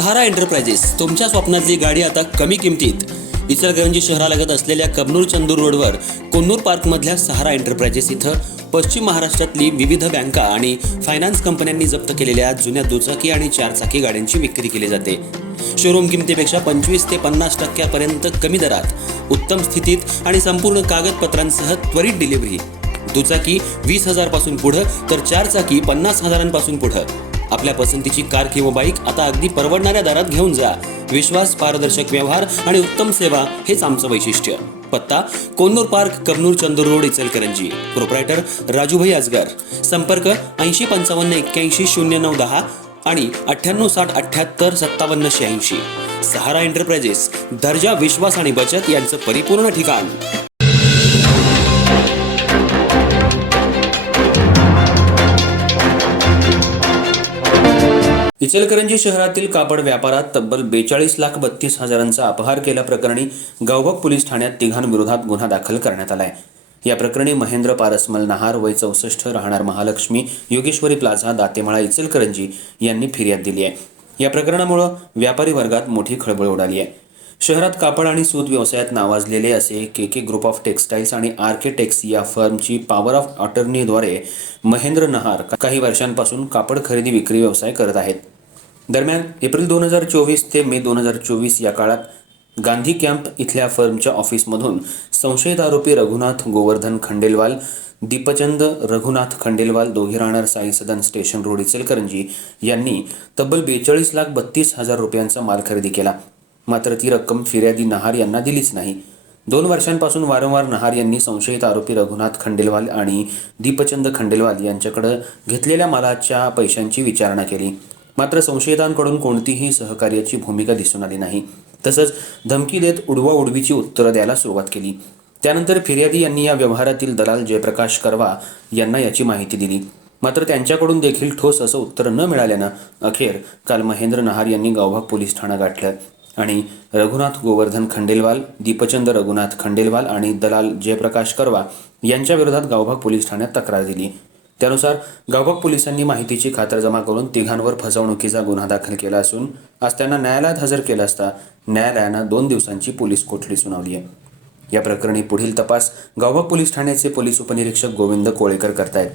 सहारा enterprises तुमच्या स्वप्नातली गाडी आता कमी किमतीत. इचलकरंजी शहरालगत असलेल्या कबनूर चंदूर रोडवर कोन्नूर पार्कमधल्या सहारा एंटरप्राइजेस इथं पश्चिम महाराष्ट्रातली विविध बँका आणि फायनान्स कंपन्यांनी जप्त केलेल्या जुन्या दुचाकी आणि चारचाकी गाड्यांची विक्री केली जाते. शोरूम किमतीपेक्षा 25 ते 50% कमी दरात, उत्तम स्थितीत आणि संपूर्ण कागदपत्रांसह त्वरित डिलिव्हरी. दुचाकी 20,000 पासून पुढे तर चारचाकी 50,000 पुढे. आपल्या पसंतीची कार किंवा बाईक आता अगदी परवडणाऱ्या दरात घेऊन जा. विश्वास, पारदर्शक व्यवहार आणि उत्तम सेवा हेच आमचं वैशिष्ट्य. पत्ता Konnur park, Kabnur Chandur road, Ichalkaranji. Proprietor Rajubhai Ajgar. संपर्क 8055810910 आणि 9860785786. सहारा एंटरप्राइजेस, दर्जा, विश्वास आणि बचत यांचं परिपूर्ण ठिकाण. इचलकरंजी शहरातील कापड व्यापारात तब्बल 42,32,000चा अपहार केल्याप्रकरणी गावभाग पोलीस ठाण्यात तिघांविरोधात गुन्हा दाखल करण्यात आलाय. या प्रकरणी महेंद्र पारसमल नहार, वय 64, राहणार महालक्ष्मी योगेश्वरी प्लाझा, दातेमाळा, इचलकरंजी यांनी फिर्याद दिली आहे. या प्रकरणामुळे व्यापारी वर्गात मोठी खळबळ उडाली आहे. शहरात कापड आणि सूत व्यवसायात नावाजलेले असे के ग्रुप ऑफ टेक्सटाईल्स आणि आर्किटेक्ट्स या फर्मची पॉवर ऑफ अटर्नीद्वारे महेंद्र नहार काही वर्षांपासून कापड खरेदी विक्री व्यवसाय करत आहेत. दरम्यान एप्रिल 2024 ते मे 2024 या काळात गांधी कॅम्प इथल्या फर्मच्या ऑफिसमधून संशयित आरोपी रघुनाथ गोवर्धन खंडेलवाल, दीपचंद रघुनाथ खंडेलवाल, दोघे राहणार साई सदन स्टेशन रोड, इचलकरंजी यांनी तब्बल 42,32,000 रुपयांचा माल खरेदी केला. मात्र ती रक्कम फिर्यादी नहार यांना दिलीच नाही. 2 वर्षांपासून वारंवार नहार यांनी संशयित आरोपी रघुनाथ खंडेलवाल आणि दीपचंद खंडेलवाल यांच्याकडे घेतलेल्या मालाच्या पैशांची विचारणा केली. मात्र संशयितांकडून कोणतीही सहकार्याची भूमिका दिसून आली नाही. तसंच धमकी देत उडवाउडवीची उत्तरं द्यायला सुरुवात केली. त्यानंतर फिर्यादी यांनी या व्यवहारातील दलाल जयप्रकाश करवा यांना याची माहिती दिली. मात्र त्यांच्याकडून देखील ठोस असं उत्तर न मिळाल्यानं अखेर काल महेंद्र नहार यांनी गावभाग पोलीस ठाणं गाठलं आणि रघुनाथ गोवर्धन खंडेलवाल, दीपचंद रघुनाथ खंडेलवाल आणि दलाल जयप्रकाश करवा यांच्या विरोधात गावभाग पोलीस ठाण्यात तक्रार दिली. त्यानुसार गावभाग पोलिसांनी माहितीची खातरजमा करून तिघांवर फसवणुकीचा गुन्हा दाखल केला असून आज त्यांना न्यायालयात हजर केलं असता न्यायालयानं 2 दिवसांची पोलीस कोठडी सुनावली आहे. या प्रकरणी पुढील तपास गावभाग पोलीस ठाण्याचे पोलीस उपनिरीक्षक गोविंद कोळेकर करतायत.